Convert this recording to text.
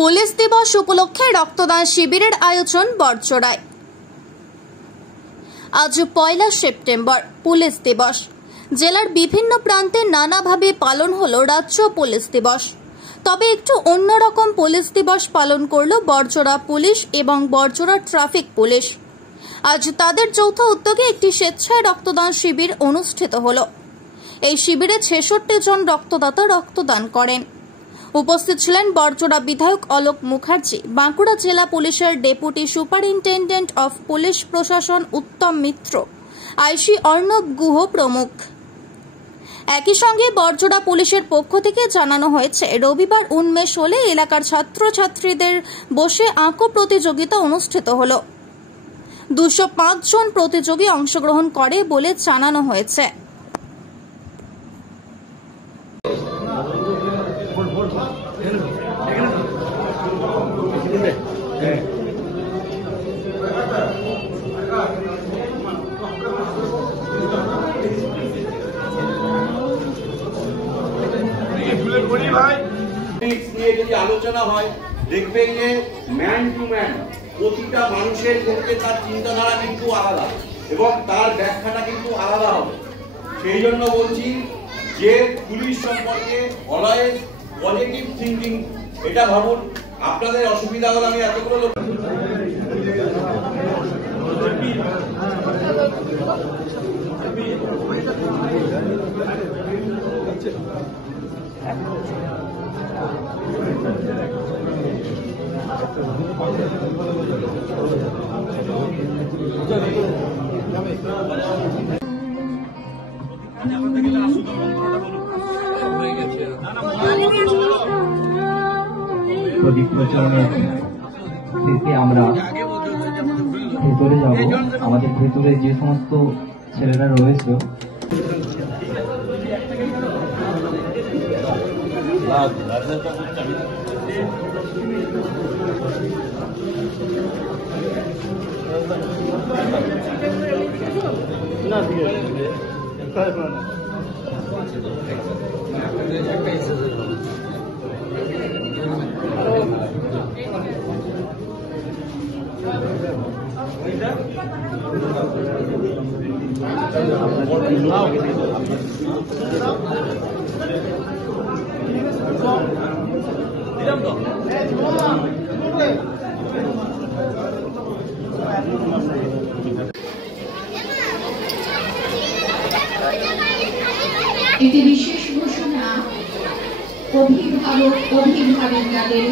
Police দিবস উপলক্ষে রক্তদান শিবিরের আয়োজন বড়জোড়ায়। আজ ১ সেপ্টেম্বর পুলিশ দিবস। জেলার বিভিন্ন প্রান্তে নানাভাবে পালন হলো রাজ্য পুলিশ দিবস। তবে একটু অন্যরকম পুলিশ দিবস পালন করল বড়জোড়া পুলিশ এবং বড়জোড়া ট্রাফিক পুলিশ। আজ তাদের যৌথ উদ্যোগে একটি স্বেচ্ছায় রক্তদান শিবির অনুষ্ঠিত হল। এই শিবিরে ৬৬ জন রক্তদাতা রক্তদান করেন। উপস্থিত ছিলেন বড়জোড়া বিধায়ক অলোক মুখার্জি, বাঁকুড়া জেলা পুলিশের ডেপুটি সুপারিনটেন্ডেন্ট অফ পুলিশ প্রশাসন উত্তম মিত্র, আইসি অর্ণব গুহ প্রমুখ। একই সঙ্গে বড়জোড়া পুলিশের পক্ষ থেকে জানানো হয়েছে, রবিবার উন্মেষ হলে এলাকার ছাত্রছাত্রীদের বসে আঁকো প্রতিযোগিতা অনুষ্ঠিত হল। ২০৫ জন প্রতিযোগী অংশগ্রহণ করে বলে জানানো হয়েছে। আলোচনা হয়, দেখবেন যে ম্যান টু ম্যান প্রতিটা মানুষের ক্ষেত্রে তার চিন্তাধারা কিন্তু আলাদা এবং তার ব্যাখ্যাটা কিন্তু আলাদা হবে। সেই জন্য বলছি যে পুলিশ সম্পর্কে অলওয়েজ পজিটিভ থিঙ্কিং, এটা ভাবুন। আপনাদের অসুবিধা হলে আমি এতগুলো লোক প্রদীপ প্রচলনের থেকে আমরা ভেতরে যাব। আমাদের ভেতরে যে সমস্ত ছেলেরা রয়েছে একটি বিশেষ ঘোষণা, অভিভাবক অভিভাবিকাদের